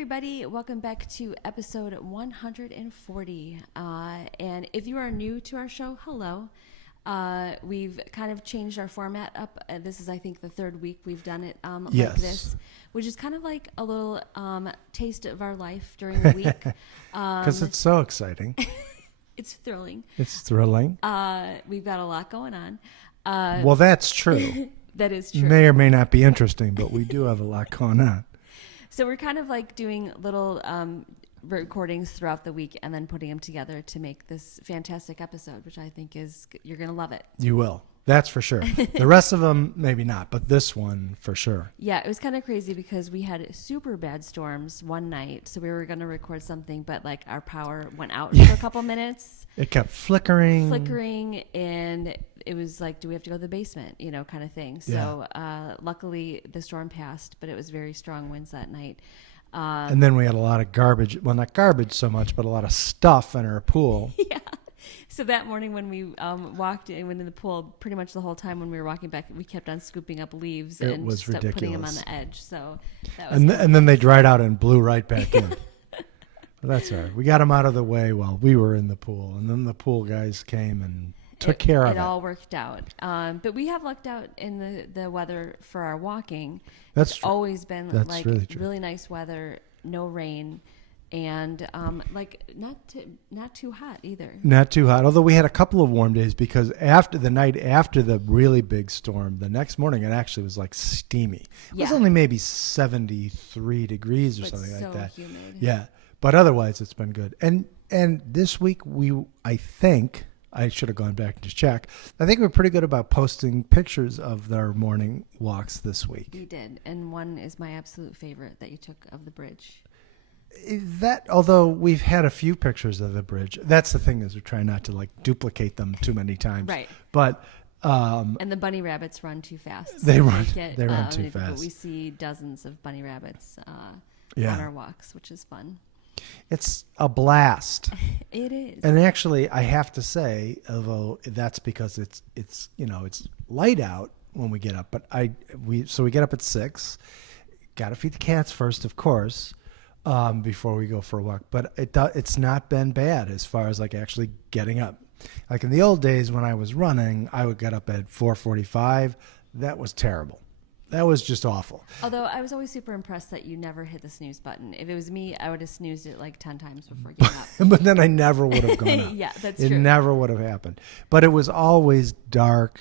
everybody. Welcome back to episode 140. And if you are new to our show, hello. We've kind of changed our format up. This is, I think, the third week we've done it Yes. like this, which is kind of like a little taste of our life during the week. Because it's so exciting. It's thrilling. It's thrilling. We've got a lot going on. Well, that's true. That is true. May or may not be interesting, but we do have a lot going on. So we're kind of like doing little recordings throughout the week and then putting them together to make this fantastic episode, which I think is, you're going to love it. You will. That's for sure. The rest of them, maybe not, but this one for sure. Yeah, it was kind of crazy because we had super bad storms one night. So we were going to record something, but like our power went out for a couple minutes. It kept flickering. And it was like, do we have to go to the basement, kind of thing. So luckily the storm passed, but it was very strong winds that night. And then we had a lot of garbage. Well, not garbage so much, but a lot of stuff in our pool. Yeah. So that morning when we walked and went in the pool, pretty much the whole time when we were walking back, we kept on scooping up leaves It and was just putting them on ridiculous. the edge. So that was And then they dried out and blew right back in. But that's all right. We got them out of the way while we were in the pool. And then the pool guys came and took care of it. It all worked out. But we have lucked out in the weather for our walking. That's It's true. always been That's like really true. really nice weather, no rain, and like not too hot either. Not too hot, although we had a couple of warm days because after the night after the really big storm, the next morning it actually was like steamy. It was Yeah. only maybe 73 degrees or But something so like that. humid. Yeah, but otherwise it's been good. And this week I think I should have gone back to check. I think we're pretty good about posting pictures of our morning walks this week. We did, and one is my absolute favorite that you took of the bridge. That, although we've had a few pictures of the bridge, that's the thing is we try not to like duplicate them too many times. Right. But And the bunny rabbits run too fast. They So we run- get, they run too but fast. we see dozens of bunny rabbits on Yeah. our walks, which is fun. it's a blast. It is. And actually, I have to say, although that's because it's light out when we get up, but we get up at 6. Got to feed the cats first, of course, before we go for a walk. But it's not been bad as far as like actually getting up. Like in the old days when I was running, I would get up at 4:45. That was terrible. That was just awful. Although I was always super impressed that you never hit the snooze button. If it was me, I would have snoozed it like 10 times before getting up. But then I never would have gone up. Yeah, that's it true. never would have happened. But it was always dark.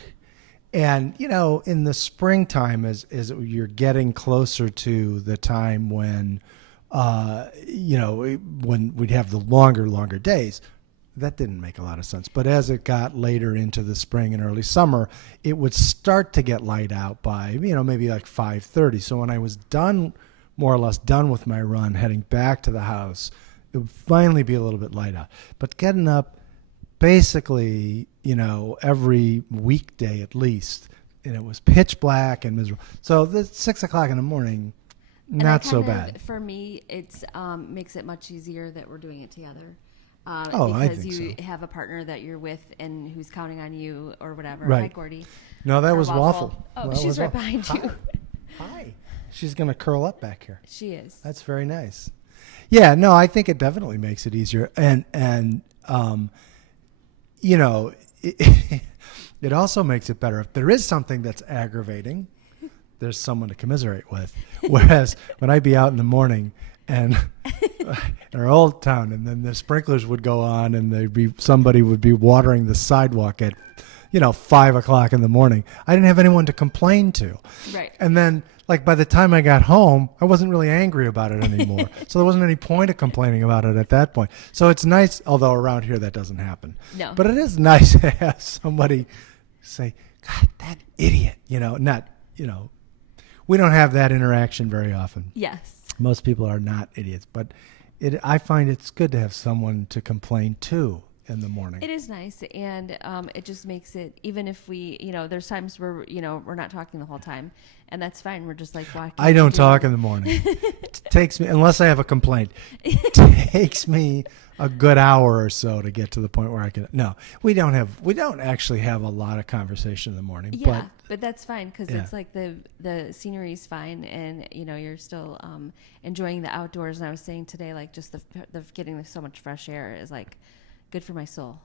And, in the springtime, as you're getting closer to the time when, when we'd have the longer days, that didn't make a lot of sense. But as it got later into the spring and early summer, it would start to get light out by, maybe like 5:30. So when I was more or less done with my run, heading back to the house, it would finally be a little bit light out. But getting up basically, every weekday at least, and it was pitch black and miserable. So the 6 o'clock in the morning, And not that so kind of, bad. For me, it's makes it much easier that we're doing it together. I because think you so. have a partner that you're with and who's counting on you or whatever. Right. Hi, Gordy. No, that Or was Waffle. Oh, That she's was right Waffle. behind you. Hi. She's going to curl up back here. She is. That's very nice. Yeah, no, I think it definitely makes it easier. And it also makes it better. If there is something that's aggravating, there's someone to commiserate with. Whereas when I'd be out in the morning and in our old town, and then the sprinklers would go on and somebody would be watering the sidewalk at, 5 o'clock in the morning. I didn't have anyone to complain to. Right. And then, like, by the time I got home, I wasn't really angry about it anymore. So there wasn't any point of complaining about it at that point. So it's nice, although around here that doesn't happen. No. But it is nice to have somebody say, God, that idiot, we don't have that interaction very often. Yes. Most people are not idiots, but I find it's good to have someone to complain to in the morning. It is nice, and it just makes it, even if we, there's times where, we're not talking the whole time, and that's fine. We're just like walking. I don't talk in the morning. It takes me, unless I have a complaint, it takes me a good hour or so to get to the point where I can. No, we don't actually have a lot of conversation in the morning, Yeah. But that's fine because Yeah. it's like the scenery's fine, and you're still enjoying the outdoors. And I was saying today, like just the getting so much fresh air is like good for my soul.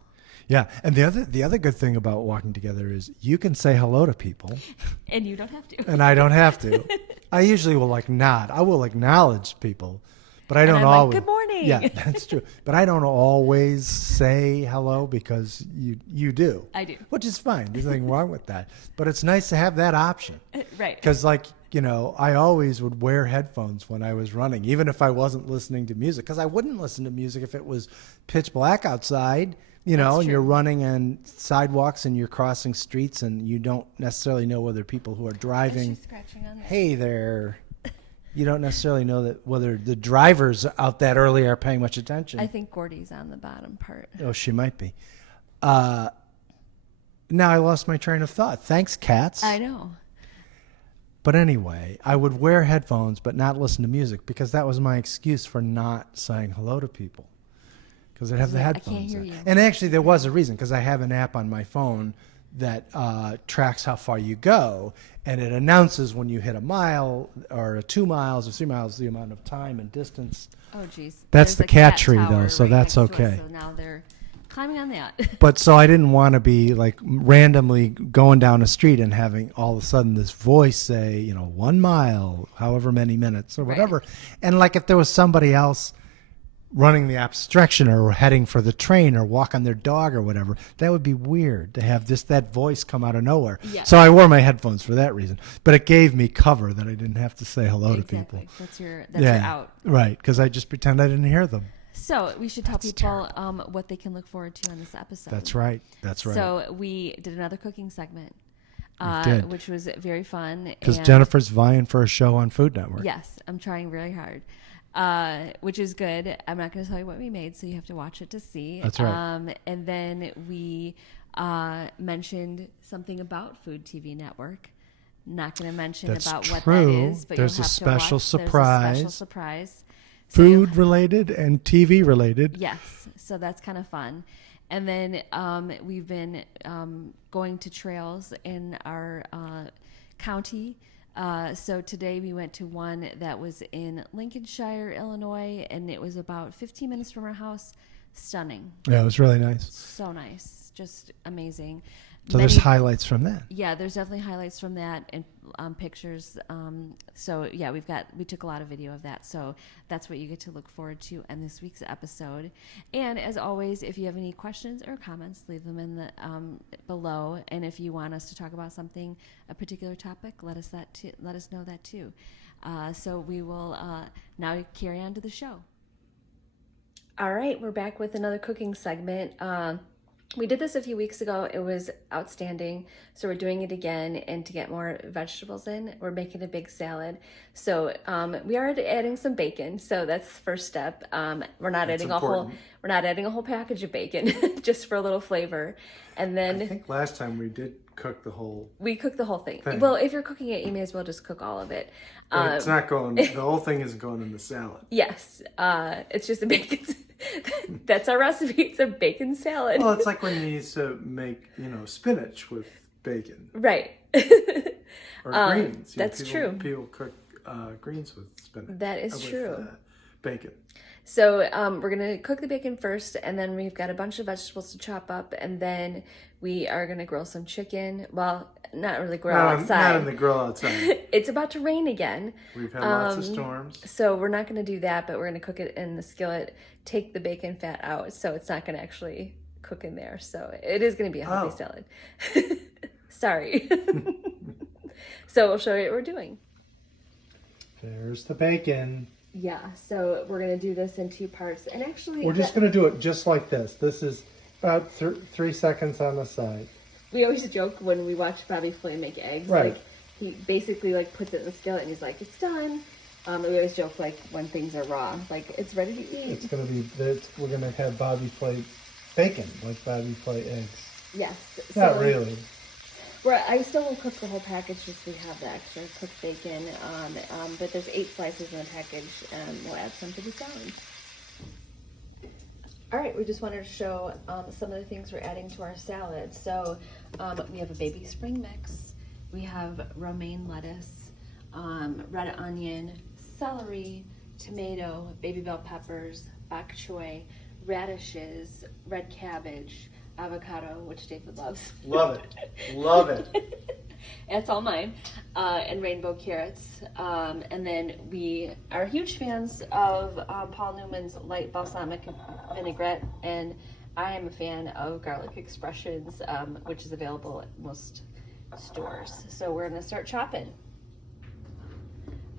Yeah, and the other good thing about walking together is you can say hello to people, And you don't have to. and I don't have to. I usually will like nod. I will acknowledge people, but I don't I'm like, always. "Good morning." Yeah, that's true. But I don't always say hello because you do. I do. Which is fine. There's nothing wrong with that. But it's nice to have that option. Right. Because, like, I always would wear headphones when I was running, even if I wasn't listening to music. Because I wouldn't listen to music if it was pitch black outside, That's and true. you're running on sidewalks and you're crossing streets and you don't necessarily know whether people who are driving, She's scratching on there. hey there, you don't necessarily know that whether the drivers out that early are paying much attention. I think Gordy's on the bottom part. Oh, she might be. Now I lost my train of thought. Thanks, cats. I know. But anyway, I would wear headphones but not listen to music because that was my excuse for not saying hello to people. Because I'd have the Like, I headphones can't hear in. you. And actually, there was a reason because I have an app on my phone that tracks how far you go, and it announces when you hit a mile or 2 miles or 3 miles, the amount of time and distance. Oh, geez. That's There's the a cat tree, tower though, so right that's next to us, okay. so now they're climbing on that. But so I didn't want to be like randomly going down a street and having all of a sudden this voice say, 1 mile, however many minutes or Right. whatever. And like if there was somebody else running the abstraction or heading for the train or walking their dog or whatever, that would be weird to have that voice come out of nowhere. Yeah. So I wore my headphones for that reason. But it gave me cover that I didn't have to say hello to people. Exactly. That's your out. Right, because I just pretend I didn't hear them. So we should tell That's people what they can look forward to on this episode. That's right. That's right. So we did another cooking segment, did. which was very fun. Because and- Jennifer's vying for a show on Food Network. Yes, I'm trying really hard, which is good. I'm not going to tell you what we made, so you have to watch it to see. That's right. And then we mentioned something about Food TV Network. Not going to mention That's about what that true. is, but There's you'll a have special to watch. surprise. There's a special surprise. So you'll- Food related and TV related. Yes, so that's kind of fun. And then we've been going to trails in our county. So today we went to one that was in Lincolnshire, Illinois, and it was about 15 minutes from our house. Stunning. Yeah, it was really nice. So nice. Just amazing. So there's highlights from that. Yeah, there's definitely highlights from that and pictures. So yeah, we took a lot of video of that. So that's what you get to look forward to in this week's episode. And as always, if you have any questions or comments, leave them in the below. And if you want us to talk about something, a particular topic, let us know that too. So we will now carry on to the show. All right, we're back with another cooking segment. We did this a few weeks ago. It was outstanding. So we're doing it again, and to get more vegetables in, we're making a big salad. So we are adding some bacon. So that's the first step. We're not adding a whole package of bacon, just for a little flavor. And then I think last time we did cook the whole. we cook the whole thing. Thing. Well, if you're cooking it, you may as well just cook all of it. But it's not going. The whole thing isn't going in the salad. Yes, it's just a bacon. That's our recipe. It's a bacon salad. Well, it's like when you used to make, spinach with bacon Right. or greens. That's true. People cook greens with spinach. That is with, true. Bacon. So we're going to cook the bacon first, and then we've got a bunch of vegetables to chop up, and then we are going to grill some chicken. Well, not really grill outside. Not in the grill outside. It's about to rain again. We've had lots of storms. So we're not going to do that, but we're going to cook it in the skillet, take the bacon fat out, so it's not going to actually cook in there. So it is going to be a healthy salad. Sorry. So we'll show you what we're doing. There's the bacon. Yeah, so we're going to do this in 2 parts. And actually, We're just going to do it just like this. This is about 3 seconds on the side. we always joke when we watch Bobby Flay make eggs. Right. Like, he basically puts it in the skillet and he's like, it's done. And we always joke when things are raw, it's ready to eat. It's going to be, we're going to have Bobby Flay bacon, like Bobby Flay eggs. Yes. Not so, really. I still will cook the whole package just so we have the extra cooked bacon. But there's 8 slices in the package, and we'll add some to the salad. All right, we just wanted to show some of the things we're adding to our salad. So we have a baby spring mix, we have romaine lettuce, red onion, celery, tomato, baby bell peppers, bok choy, radishes, red cabbage, avocado, which David loves. Love it. Love it. That's all mine. And rainbow carrots. And then we are huge fans of Paul Newman's light balsamic vinaigrette. And I am a fan of garlic expressions, which is available at most stores. So we're going to start chopping.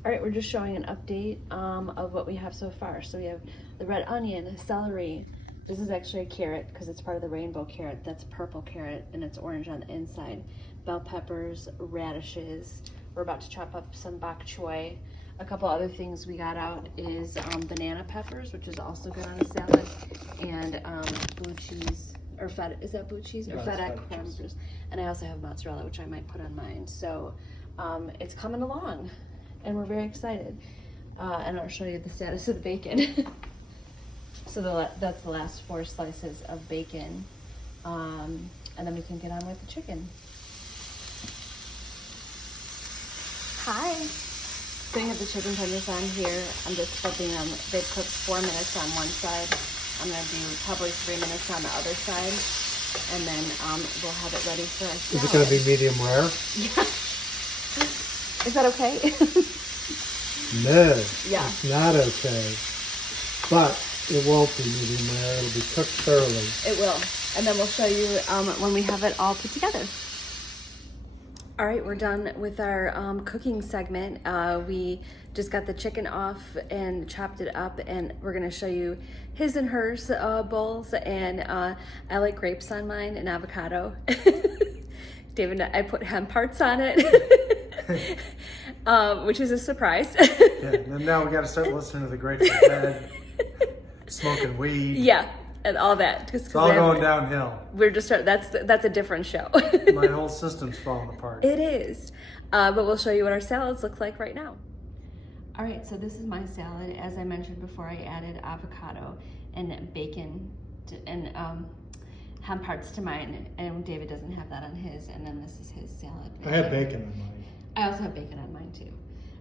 All right, we're just showing an update of what we have so far. So we have the red onion, celery. This is actually a carrot because it's part of the rainbow carrot. That's purple carrot and it's orange on the inside. Bell peppers, radishes. We're about to chop up some bok choy. A couple other things we got out is banana peppers, which is also good on a salad, and blue cheese, or feta, is that blue cheese? Or feta cranberries. And I also have mozzarella, which I might put on mine. So it's coming along, and we're very excited. And I'll show you the status of the bacon. So that's the last 4 slices of bacon. And then we can get on with the chicken. Hi. So you have the chicken tenders on here. I'm just flipping them. They've cooked 4 minutes on one side. I'm going to do probably 3 minutes on the other side. And then we'll have it ready for our salad. Is it going to be medium rare? Yeah. Is that okay? No. Yeah. It's not okay. But it won't be medium rare. It'll be cooked thoroughly. It will. And then we'll show you when we have it all put together. All right, we're done with our cooking segment. We just got the chicken off and chopped it up, and we're gonna show you his and hers bowls. And I like grapes on mine and avocado. David, I put hemp parts on it, which is a surprise. Yeah, and now we got to start listening to the Grateful Dead, smoking weed. Yeah, and all that. Just It's all going downhill. We're just that's a different show. My whole system's falling apart. It is, but we'll show you what our salads look like right now. All right, so this is my salad. As I mentioned before, I added avocado and bacon and hemp hearts to mine, and David doesn't have that on his, and then this is his salad. I have bacon on mine. I also have bacon on mine too.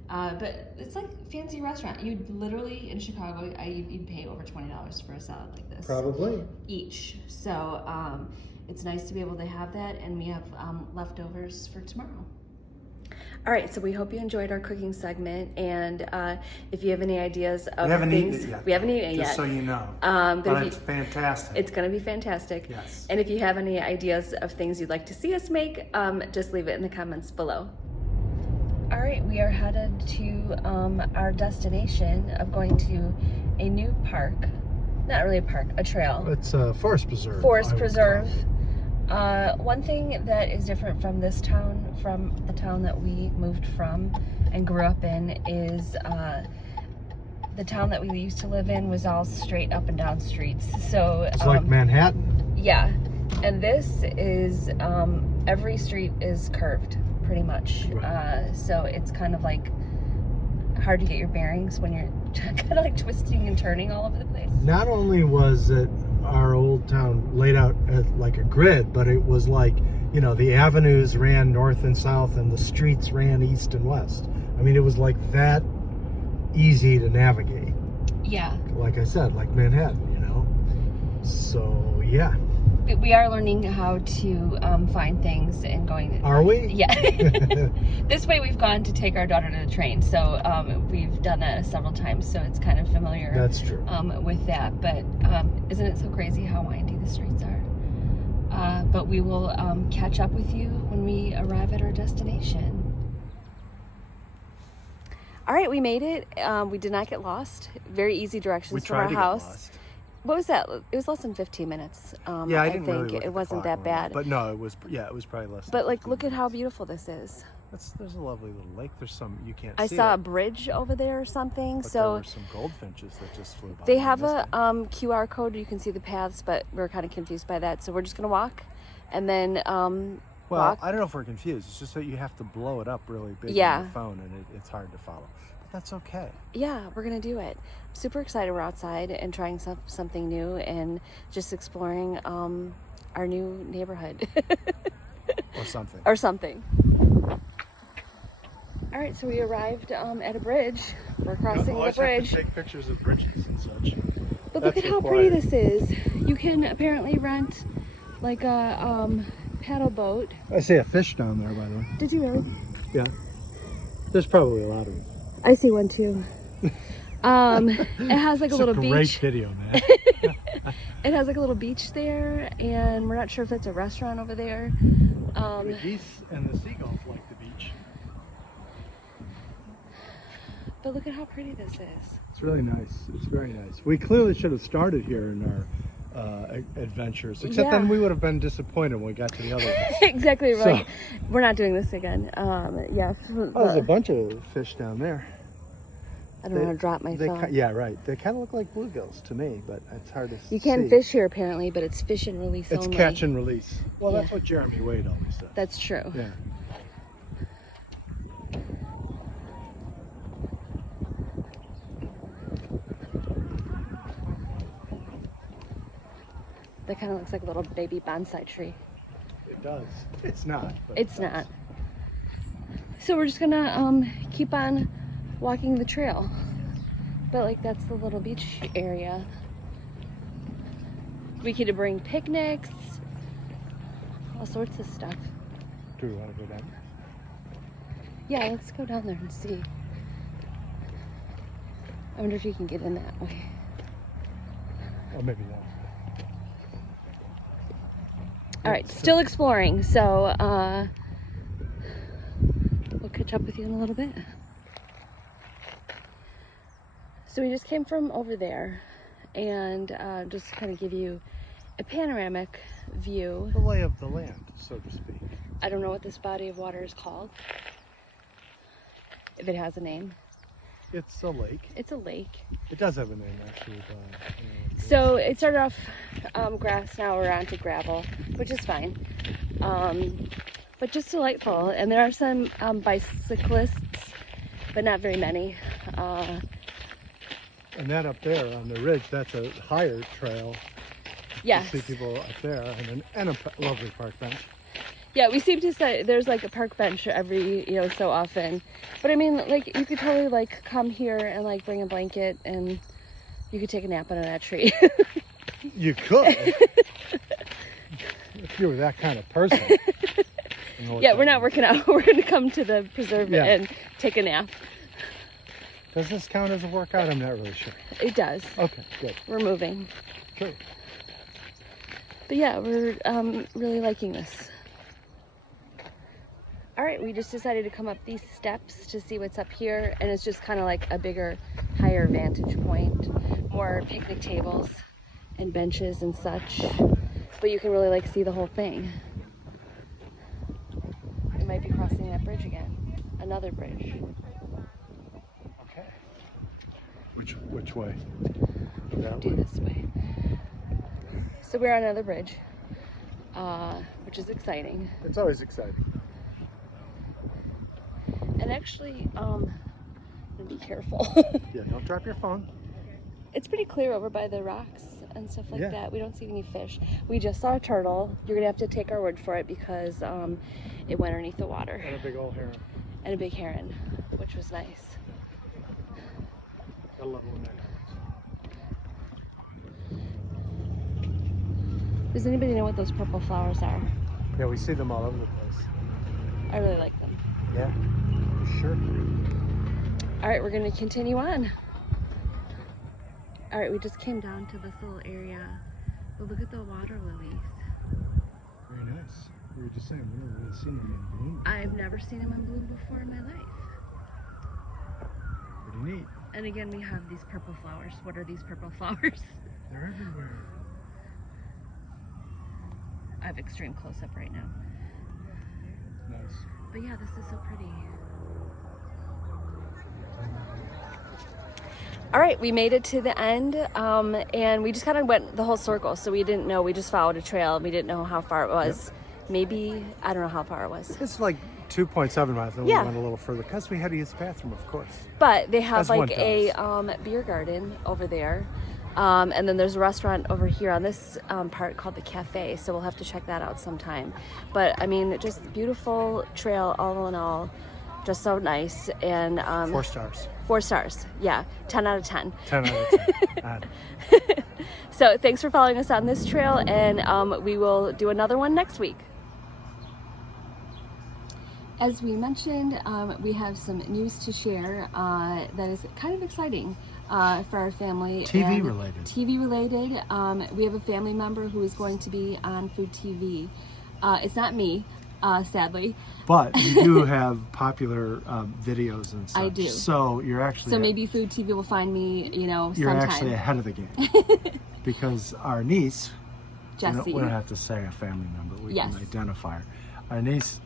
But it's like a fancy restaurant. You'd literally, in Chicago, you'd pay over $20 for a salad like this. Probably. Each. So it's nice to be able to have that, and we have leftovers for tomorrow. All right, so we hope you enjoyed our cooking segment, and if you have any ideas of We haven't things, eaten it yet. We haven't eaten it yet. Just so you know. But it's fantastic. It's going to be fantastic. Yes. And if you have any ideas of things you'd like to see us make, just leave it in the comments below. All right, we are headed to our destination of going to a new park. Not really a park, a trail. It's a forest preserve. Forest preserve. One thing that is different from this town, from the town that we moved from and grew up in, is the town that we used to live in was all straight up and down streets. So It's like Manhattan. yeah, and this is every street is curved pretty much. Right. So it's kind of like hard to get your bearings when you're kind of like twisting and turning all over the place. Not only was it our old town laid out as like a grid, but it was like, you know, the avenues ran north and south and the streets ran east and west. I mean, it was like that easy to navigate. Yeah. Like I said, like Manhattan, you know? So, yeah. We are learning how to find things and going. Are we? Yeah. This way we've gone to take our daughter to the train, so we've done that several times, so it's kind of familiar. That's true. With that, but isn't it so crazy how windy the streets are? But we will catch up with you when we arrive at our destination. All right, we made it. We did not get lost. Very easy directions from our house. Get lost. What was that? It was less than 15 minutes. Yeah, I didn't think really look at it the wasn't clock that bad. But no, it was probably less. But than like, 15 look at how minutes. beautiful this is. There's a lovely little lake. There's some you can't I see. saw it, a bridge over there or something. but there So were some goldfinches that just flew by. they and have missed a me. QR code. You can see the paths, but we're kind of confused by that. So we're just gonna walk, and then Well, walk. I don't know if we're confused. It's just that you have to blow it up really big Yeah. on your phone, and it's hard to follow. But that's okay. Yeah, we're gonna do it. Super excited. We're outside and trying something new and just exploring our new neighborhood Or something. or something. All right, so we arrived at a bridge. We're crossing the Always bridge. have to take pictures of bridges and such. But look That's at how pretty required. this is. You can apparently rent like a paddle boat. I see a fish down there, by the way. Did you really? Yeah. There's probably a lot of them. I see one too. It has like a little Great beach. video, man. It has like a little beach there, and we're not sure if that's a restaurant over there. The geese and the seagulls like the beach. But look at how pretty this is. It's really nice. It's very nice. We clearly should have started here in our adventures, except Yeah. then we would have been disappointed when we got to the other ones. Exactly So- right. We're not doing this again. Yeah. Oh, there's a bunch of fish down there. I don't want to drop my phone. Yeah, right. They kind of look like bluegills to me, but it's hard to see. You can fish here apparently, but it's fish and release It's only. catch and release. Well, that's Yeah. what Jeremy Wade always said. That's true. Yeah. That kind of looks like a little baby bonsai tree. It does. It's not. But It's it does. not. So we're just gonna keep on walking the trail. But like that's the little beach area. We could bring picnics, all sorts of stuff. Do we want to go down? Yeah, let's go down there and see. I wonder if you can get in that way. Or maybe not. All right, still exploring. So we'll catch up with you in a little bit. So we just came from over there, and just kind of give you a panoramic view. The lay of the land, so to speak. I don't know what this body of water is called, if it has a name. It's a lake. It's a lake. It does have a name, actually. So it started off grass, now we're onto gravel, which is fine. But just delightful. And there are some bicyclists, but not very many. And that up there on the ridge, that's a higher trail. Yes. You see people up there, and a lovely park bench. Yeah, we seem to say there's like a park bench every, so often. But I mean, like, you could totally like come here and like bring a blanket and you could take a nap under that tree. You could. If you were that kind of person. You know what Yeah, that we're not means. working out. We're going to come to the preserve Yeah. and take a nap. Does this count as a workout? I'm not really sure. It does. Okay, good. We're moving. Sure. But yeah, we're really liking this. All right, we just decided to come up these steps to see what's up here, and it's just kind of like a bigger, higher vantage point, more picnic tables and benches and such, but you can really like see the whole thing. We might be crossing that bridge again, another bridge. Okay. Which way? That Do way. this way. So we're on another bridge, which is exciting. It's always exciting. And actually, be careful. Yeah, don't drop your phone. It's pretty clear over by the rocks and stuff like Yeah. that. We don't see any fish. We just saw a turtle. You're gonna have to take our word for it because it went underneath the water. And a big old heron. And a big heron, which was nice. I love when that happens. Does anybody know what those purple flowers are? Yeah, we see them all over the place. I really like them. Yeah, for sure. All right, we're gonna continue on. All right, we just came down to this little area, but look at the water lilies. Very nice. We were just saying, we've never really seen them in bloom. I've never seen them in bloom before in my life. Pretty neat. And again, we have these purple flowers. What are these purple flowers? They're everywhere. I have extreme close-up right now. Nice. But yeah, this is so pretty. All right, we made it to the end, and we just kind of went the whole circle, so we didn't know. We just followed a trail, and we didn't know how far it was. Maybe, I don't know how far it was. It's like 2.7 miles, and Yeah. we went a little further because we had to use the bathroom, of course. But they have As one like a beer garden over there. And then there's a restaurant over here on this part called the Cafe, so we'll have to check that out sometime. But I mean, just beautiful trail all in all. just so nice. And 4 stars. 4 stars. Yeah, 10 out of 10. 10 out of 10. So thanks for following us on this trail, and we will do another one next week. As we mentioned, we have some news to share that is kind of exciting for our family. TV related. TV related. We have a family member who is going to be on Food TV. It's not me, sadly. But you do have popular videos and such. I do. So you're actually... So maybe Food TV will find me, You're sometime. actually ahead of the game. Because our niece... Jessie. We don't have to say a family member. We Yes. can identify her. Our niece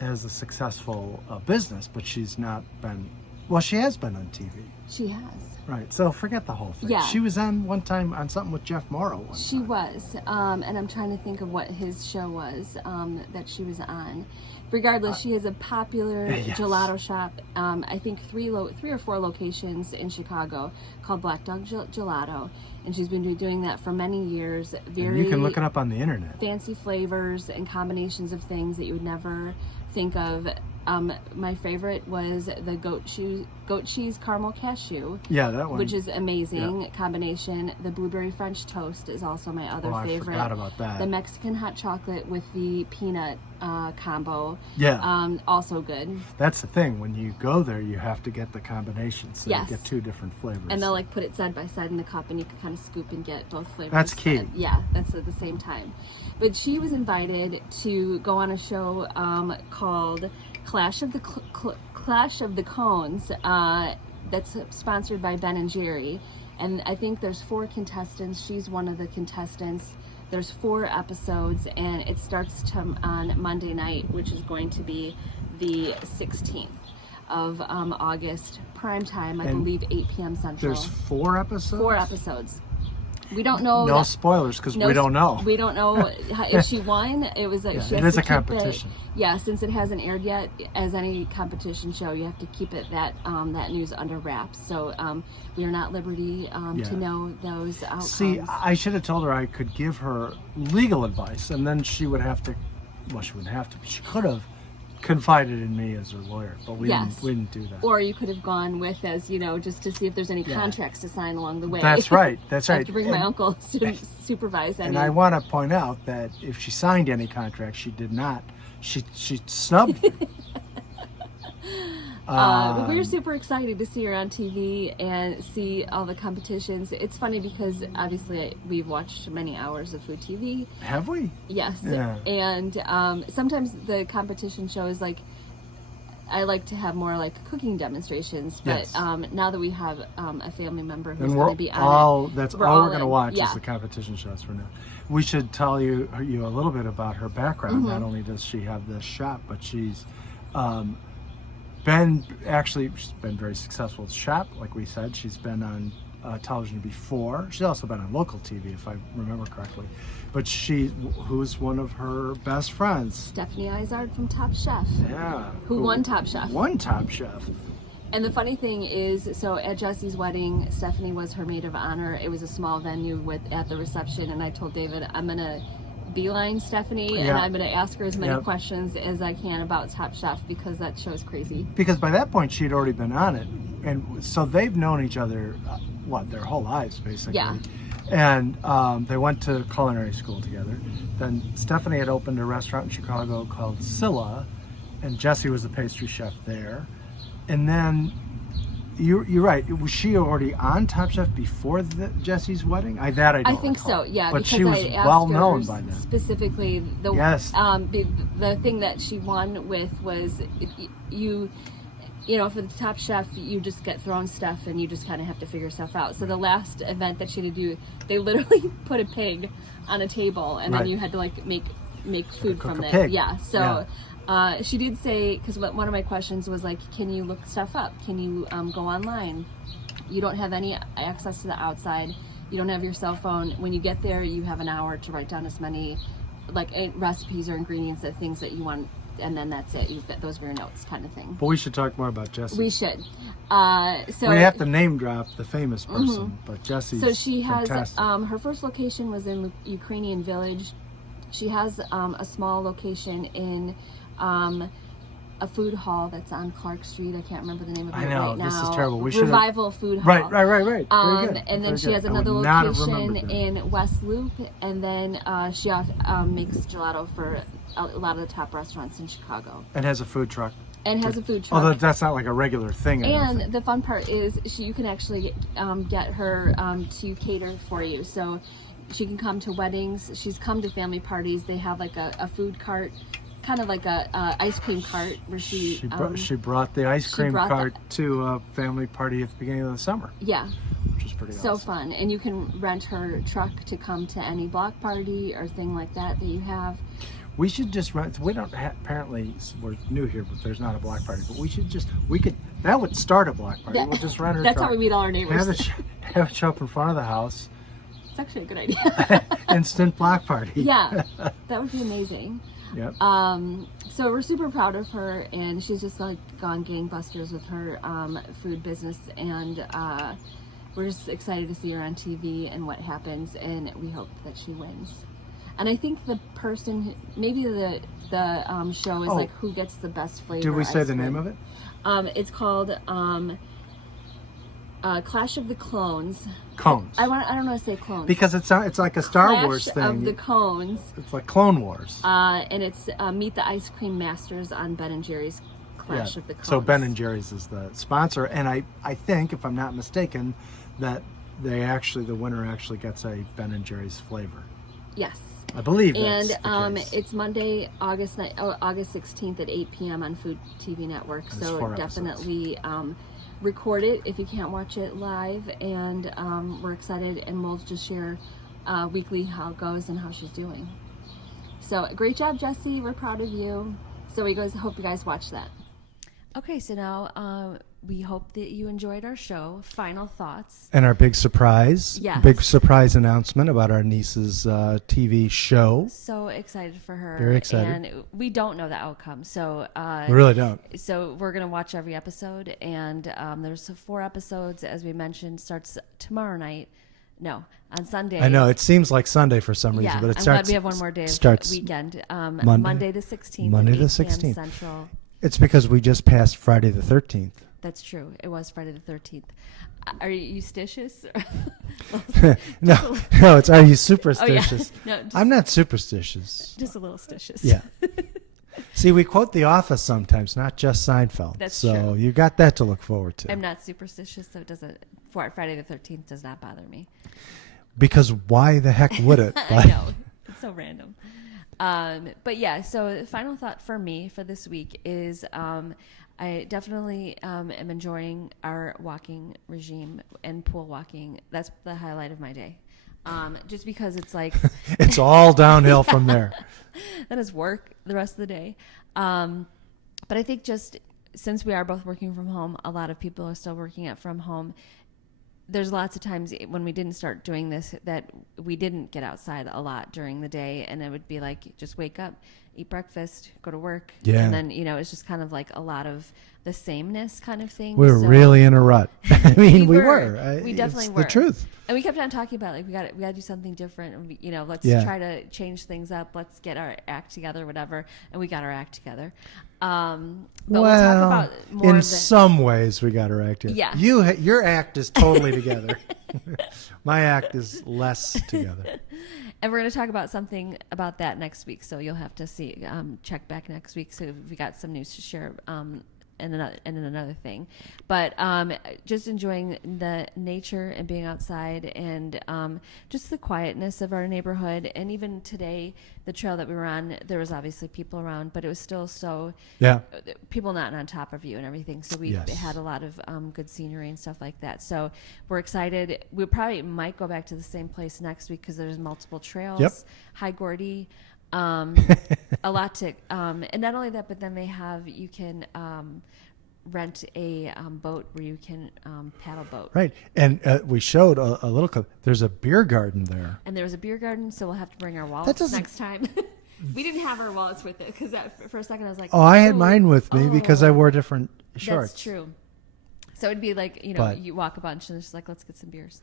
has a successful business, but she's not been... Well, she has been on TV. She has. Right. So forget the whole thing. Yeah. She was on one time on something with Jeff Morrow. She was, and I'm trying to think of what his show was that she was on. Regardless, she has a popular Yes. gelato shop. I think three or four locations in Chicago called Black Dog Gelato, and she's been doing that for many years. Very And you can look it up on the internet. fancy flavors and combinations of things that you would never think of. My favorite was the goat cheese caramel cashew. Yeah, that one. Which is amazing combination. The blueberry French toast is also my other favorite. I forgot about that. The Mexican hot chocolate with the peanut combo. Yeah. Also good. That's the thing. When you go there, you have to get the combination, so Yes. you get 2 different flavors. And they'll like put it side by side in the cup, and you can kind of scoop and get both flavors. That's key. Yeah, that's at the same time. But she was invited to go on a show called Clash of the Cones. That's sponsored by Ben and Jerry, and I think there's 4 contestants. She's one of the contestants. There's 4 episodes, and it starts on Monday night, which is going to be the 16th of August, prime time, I believe 8 p.m. Central. There's 4 episodes? 4 episodes. We don't know. No spoilers, because we don't know. We don't know if she won. It was like she it has is to a keep competition. Yeah, since it hasn't aired yet, as any competition show, you have to keep it that news under wraps. So we are not liberty to know those outcomes. See, I should have told her I could give her legal advice, and then she would have to. Well, she wouldn't have to, but she could have confided in me as her lawyer, but we didn't do that. Or you could have gone with, as just to see if there's any contracts to sign along the way. That's right. That's I right. have to bring my uncle to supervise any. And I want to point out that if she signed any contract, she did not. She snubbed me. But we're super excited to see her on TV and see all the competitions. It's funny because obviously we've watched many hours of Food TV. Have we? Yes. Yeah. And sometimes the competition shows, like, I like to have more like cooking demonstrations. But Yes. Now that we have a family member who's And going to be on it, that's we're all all we're going to in. watch Yeah. is the competition shows for now. We should tell you a little bit about her background. Mm-hmm. Not only does she have this shop, but she's she's been very successful at the shop. Like we said, she's been on television before. She's also been on local TV, if I remember correctly. But who's one of her best friends? Stephanie Izard from Top Chef. Yeah. Who won Top Chef. Won Top Chef. And the funny thing is, so at Jessie's wedding, Stephanie was her maid of honor. It was a small venue at the reception, and I told David, I'm gonna beeline Stephanie, and I'm gonna ask her as many questions as I can about Top Chef, because that show's crazy. Because by that point she'd already been on it, and so they've known each other their whole lives basically. Yeah. And they went to culinary school together. Then Stephanie had opened a restaurant in Chicago called Scylla, and Jessie was the pastry chef there. And then you're right. Was she already on Top Chef before Jessie's wedding? I don't think recall. so. Yeah, but because she was I asked well her known by then. specifically. The thing that she won with was for the Top Chef, you just get thrown stuff and you just kind of have to figure stuff out. So the last event that she had to do, they literally put a pig on a table, and then you had to like make food cook from a it. pig. Yeah. So. She did say, because one of my questions was like, can you look stuff up? Can you go online? You don't have any access to the outside. You don't have your cell phone. When you get there, you have an hour to write down as many recipes or ingredients, of things that you want, and then that's it. Those are your notes, kind of thing. But we should talk more about Jessie. We should. So we have to name drop the famous person, but Jessie's So she has fantastic. her first location was in Ukrainian Village. She has a small location in a food hall that's on Clark Street. I can't remember the name of it I know, right now. this is terrible. We should've- Revival Food Hall. Right. Very good. And then Very she good. has I would another not have location remembered that. in West Loop, and then she makes gelato for a lot of the top restaurants in Chicago, And has a food truck. and has a food truck. Although that's not like a regular thing. I don't think. And the fun part is you can actually get her to cater for you. So she can come to weddings. She's come to family parties. They have like a food cart, kind of like a ice cream cart where she brought the ice cream brought cart to a family party at the beginning of the summer, yeah. which is pretty So awesome. fun. And you can rent her truck to come to any block party or thing like that you have. We should just rent. We don't apparently we're new here, but there's not a block party. But that would start a block party. We'll just rent her. That's truck, how we meet all our neighbors. have it show up in front of the house. It's actually a good idea. Instant block party. Yeah, that would be amazing. Yep. So we're super proud of her, and she's just like gone gangbusters with her food business, and we're just excited to see her on TV and what happens, and we hope that she wins. And I think the person, maybe the show is like who gets the best flavor. Did we say ice the name cream. of it? It's called Clash of the Clones. Cones. I don't know to say clones. Because it's like a Star Clash Wars thing. of the Cones. It's like Clone Wars. And it's Meet the Ice Cream Masters on Ben and Jerry's Clash of the Cones. So Ben and Jerry's is the sponsor, and I think, if I'm not mistaken, that the winner actually gets a Ben and Jerry's flavor. Yes. I believe And that's the case. it's Monday, August 16th at 8 p.m. on Food TV Network. And it's So 4 definitely record it if you can't watch it live. And we're excited, and we'll just share weekly how it goes and how she's doing. So great job, Jessie. We're proud of you. So we hope you guys watch that. Okay, so now we hope that you enjoyed our show. Final thoughts. And our big surprise, Yes. big surprise announcement about our niece's TV show. So excited for her. Very excited. And we don't know the outcome. So We really don't. So we're going to watch every episode. And there's 4 episodes, as we mentioned, starts tomorrow night. No, on Sunday. I know, it seems like Sunday for some reason, Yeah, but it I'm starts. glad we have one more day of starts weekend. Monday the 16th. Monday at the 8 p.m. 16th. Central. It's because we just passed Friday the 13th. That's true. It was Friday the 13th. Are you stitious? No, it's are you superstitious? Oh, yeah. No, I'm not superstitious. just a little stitious. Yeah. See, we quote The Office sometimes, not just Seinfeld. That's so true. you got that to look forward to. I'm not superstitious, so it doesn't. Friday the 13th does not bother me. Because why the heck would it? I know. It's so random. But yeah, so the final thought for me for this week is I definitely am enjoying our walking regime and pool walking. That's the highlight of my day. Just because it's like... It's all downhill from there. That is work the rest of the day. But I think just since we are both working from home, a lot of people are still working from home. There's lots of times when we didn't start doing this that we didn't get outside a lot during the day, and it would be like just wake up, eat breakfast, go to work, Yeah. and then it's just kind of like a lot of the sameness kind of thing. We were really in a rut. I mean, we were. We definitely it's were. the truth. And we kept on talking about like we got to do something different. And let's Yeah. try to change things up. Let's get our act together, whatever. And we got our act together. But we'll talk about more in of the, some ways, we got our act together. Yeah. Your act is totally together. My act is less together. And we're going to talk about something about that next week. So you'll have to see, check back next week. So we got some news to share. And another thing, but just enjoying the nature and being outside, and just the quietness of our neighborhood. And even today, the trail that we were on, there was obviously people around, but it was still people not on top of you and everything. So we Yes. had a lot of good scenery and stuff like that. So we're excited. We probably might go back to the same place next week because there's multiple trails. Yep. Hi, Gordy. A lot to, and not only that, but then you can rent a boat where you can paddle boat. Right. And we showed a little clip. There's a beer garden there. And there was a beer garden, so we'll have to bring our wallets doesn't- next time. We didn't have our wallets with it because for a second I was like, Oh, I had "Ooh." mine with me because I Oh, wore different shorts. That's true. So it'd be like, But- you walk a bunch and it's just like, let's get some beers.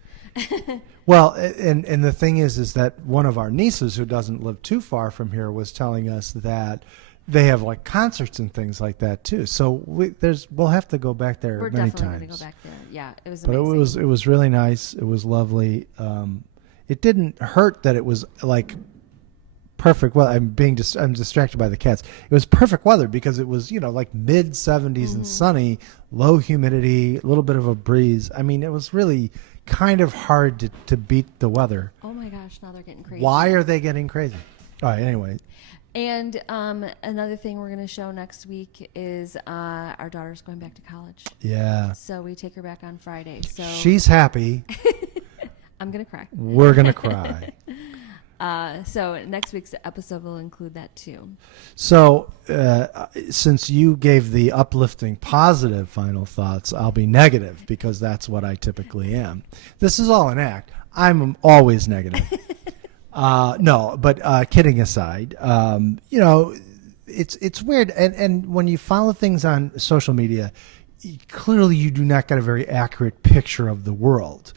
Well, and the thing is that one of our nieces who doesn't live too far from here was telling us that they have like concerts and things like that too. So we'll have to go back there We're many definitely going to times. go back there. Yeah, it was But amazing. it was really nice. It was lovely. It didn't hurt that it was like perfect. Well, I'm distracted by the cats. It was perfect weather because it was like mid 70s and sunny, low humidity, a little bit of a breeze. I mean, it was really kind of hard to beat the weather. Oh my gosh, now they're getting crazy. Why are they getting crazy? All right. Anyway, And another thing we're going to show next week is our daughter's going back to college. yeah, So we take her back on Friday. So she's happy. I'm going to cry. We're gonna cry. So next week's episode will include that too. So, since you gave the uplifting, positive final thoughts, I'll be negative because that's what I typically am. This is all an act. I'm always negative. No, but kidding aside, it's weird. And when you follow things on social media, clearly you do not get a very accurate picture of the world.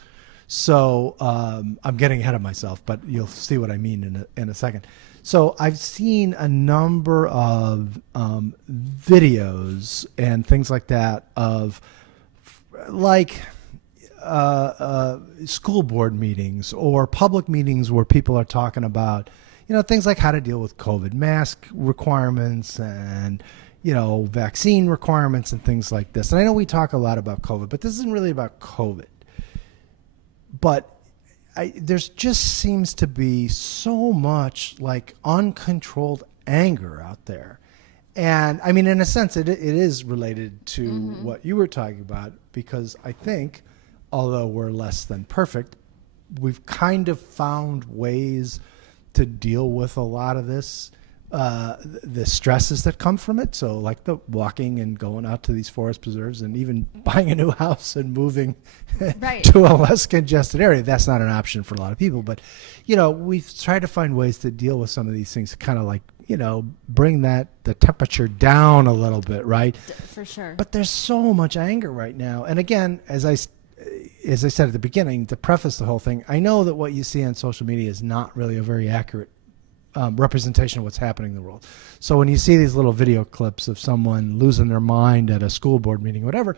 So I'm getting ahead of myself, but you'll see what I mean in a second. So I've seen a number of videos and things like that of like school board meetings or public meetings where people are talking about, things like how to deal with COVID, mask requirements and, vaccine requirements and things like this. And I know we talk a lot about COVID, but this isn't really about COVID. But there's just seems to be so much like uncontrolled anger out there. And I mean, in a sense, it is related to what you were talking about, because I think, although we're less than perfect, we've kind of found ways to deal with a lot of this, the stresses that come from it. So like the walking and going out to these forest preserves and even buying a new house and moving Right. to a less congested area. That's not an option for a lot of people. But, we've tried to find ways to deal with some of these things, kind of like, bring the temperature down a little bit, right? For sure. But there's so much anger right now. And again, as I said at the beginning, to preface the whole thing, I know that what you see on social media is not really a very accurate representation of what's happening in the world. So when you see these little video clips of someone losing their mind at a school board meeting, whatever,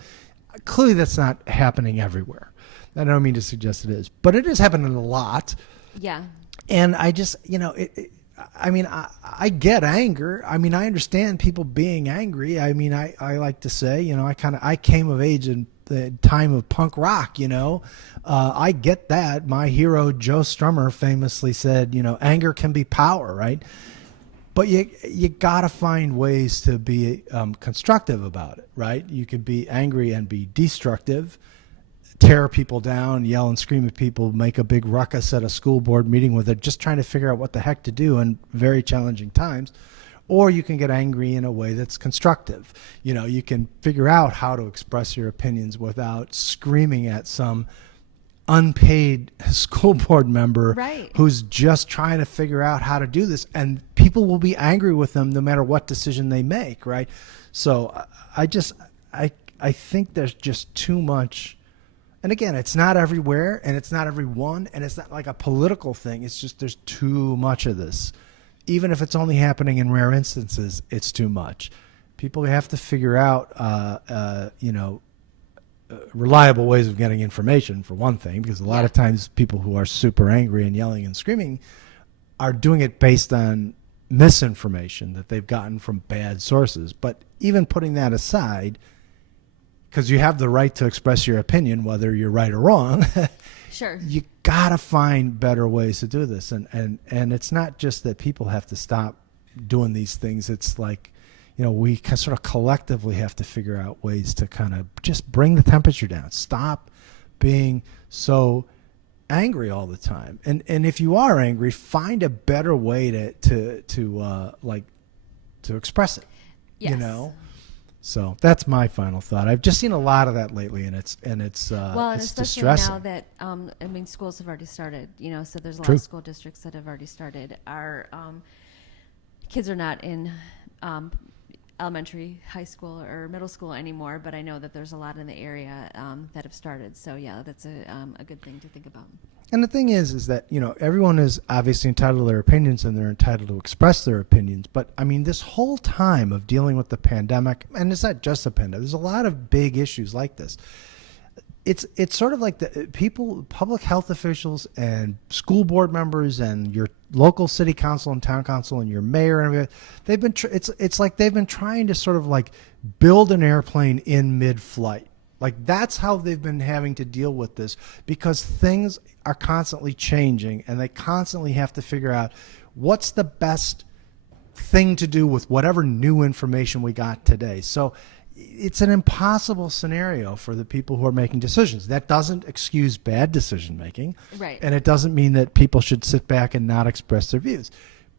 clearly that's not happening everywhere. I don't mean to suggest it is, but it is happening a lot. Yeah. And I just, I get anger. I mean, I understand people being angry. I mean, I like to say, I came of age in the time of punk rock, I get that. My hero, Joe Strummer, famously said, anger can be power, right? But you got to find ways to be constructive about it, right? You can be angry and be destructive, tear people down, yell and scream at people, make a big ruckus at a school board meeting where they're just trying to figure out what the heck to do in very challenging times. Or you can get angry in a way that's constructive. You can figure out how to express your opinions without screaming at some unpaid school board member Right. who's just trying to figure out how to do this. And people will be angry with them no matter what decision they make, right? So I think there's just too much. And again, it's not everywhere and it's not everyone and it's not like a political thing. It's just there's too much of this. Even if it's only happening in rare instances, it's too much. People have to figure out, reliable ways of getting information, for one thing, because a lot of times people who are super angry and yelling and screaming are doing it based on misinformation that they've gotten from bad sources. But even putting that aside, because you have the right to express your opinion, whether you're right or wrong, Sure. you gotta find better ways to do this. And it's not just that people have to stop doing these things. It's like, we sort of collectively have to figure out ways to kind of just bring the temperature down. Stop being so angry all the time. And if you are angry, find a better way to express it. Yes. So that's my final thought. I've just seen a lot of that lately, and it's Well, and it's especially distressing. now that schools have already started. So there's a lot True. of school districts that have already started. Our kids are not in elementary, high school, or middle school anymore, but I know that there's a lot in the area that have started. So yeah, that's a good thing to think about. And the thing is that, everyone is obviously entitled to their opinions and they're entitled to express their opinions. But I mean, this whole time of dealing with the pandemic, and it's not just a pandemic, there's a lot of big issues like this. It's sort of like the people, public health officials and school board members and your local city council and town council and your mayor and everything, they've been, it's like they've been trying to sort of like build an airplane in mid-flight. Like that's how they've been having to deal with this, because things are constantly changing and they constantly have to figure out what's the best thing to do with whatever new information we got today. So it's an impossible scenario for the people who are making decisions. That doesn't excuse bad decision making. Right. And it doesn't mean that people should sit back and not express their views.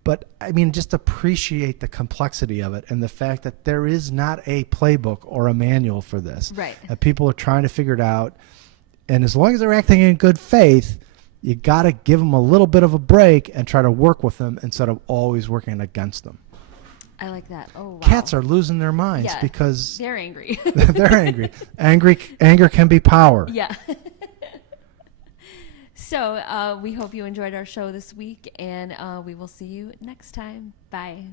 But I mean, just appreciate the complexity of it and the fact that there is not a playbook or a manual for this. Right. That people are trying to figure it out. And as long as they're acting in good faith, you got to give them a little bit of a break and try to work with them instead of always working against them. I like that. Oh, wow. Cats are losing their minds because they're angry. they're angry. Anger can be power. Yeah. So we hope you enjoyed our show this week, and we will see you next time. Bye.